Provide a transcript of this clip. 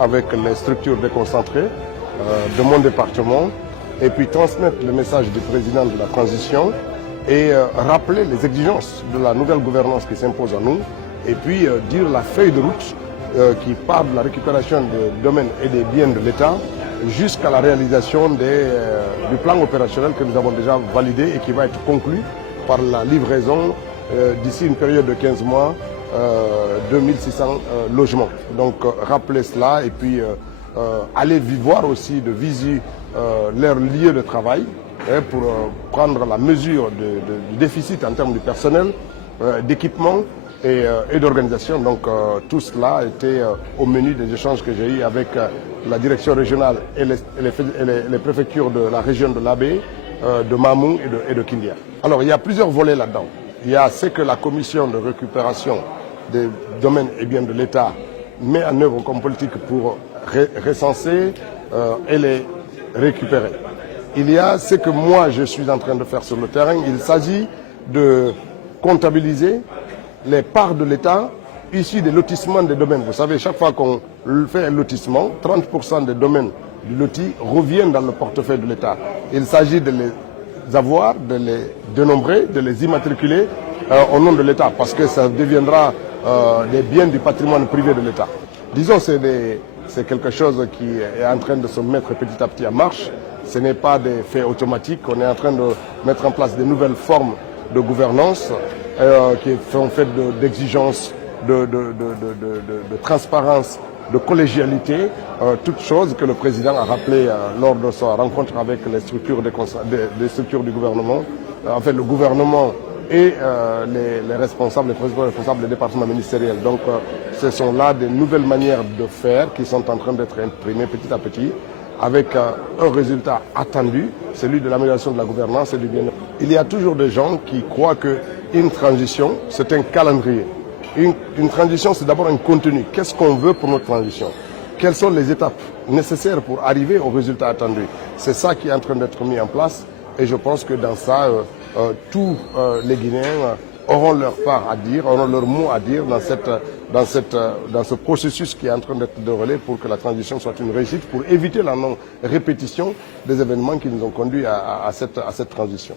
avec les structures déconcentrées de mon département et puis transmettre le message du président de la transition et rappeler les exigences de la nouvelle gouvernance qui s'impose à nous et puis dire la feuille de route qui part de la récupération des domaines et des biens de l'État jusqu'à la réalisation du plan opérationnel que nous avons déjà validé et qui va être conclu par la livraison d'ici une période de 15 mois, 2600 logements. Donc rappeler cela et puis aller voir aussi de visu leur lieu de travail pour prendre la mesure du déficit en termes de personnel, d'équipement et d'organisation. Donc tout cela était au menu des échanges que j'ai eus avec la direction régionale et les préfectures de la région de l'Abbé, de Mamou et de Kindia. Alors il y a plusieurs volets là-dedans. Il y a ce que la commission de récupération des domaines et biens de l'État met en œuvre comme politique pour recenser et les récupérer. Il y a ce que moi je suis en train de faire sur le terrain. Il s'agit de comptabiliser les parts de l'État issues des lotissements des domaines. Vous savez, chaque fois qu'on fait un lotissement, 30% des domaines du loti reviennent dans le portefeuille de l'État. Il s'agit de les avoir, de les dénombrer, de les immatriculer au nom de l'État, parce que ça deviendra des biens du patrimoine privé de l'État. Disons, c'est quelque chose qui est en train de se mettre petit à petit en marche. Ce n'est pas des faits automatiques. On est en train de mettre en place de nouvelles formes de gouvernance qui sont faites d'exigences, de transparence, de collégialité, toutes choses que le président a rappelées lors de sa rencontre avec les structures du gouvernement. En fait, le gouvernement et les responsables, les principaux responsables des départements ministériels. Donc ce sont là des nouvelles manières de faire qui sont en train d'être imprimées petit à petit avec un résultat attendu, celui de l'amélioration de la gouvernance et du bien-être. Il y a toujours des gens qui croient qu'une transition, c'est un calendrier. Une transition, c'est d'abord un contenu. Qu'est-ce qu'on veut pour notre transition? Quelles sont les étapes nécessaires pour arriver au résultat attendu? C'est ça qui est en train d'être mis en place et je pense que dans ça, tous les Guinéens auront leur part à dire, auront leur mot à dire dans ce processus qui est en train d'être déroulé pour que la transition soit une réussite, pour éviter la non-répétition des événements qui nous ont conduits à cette transition.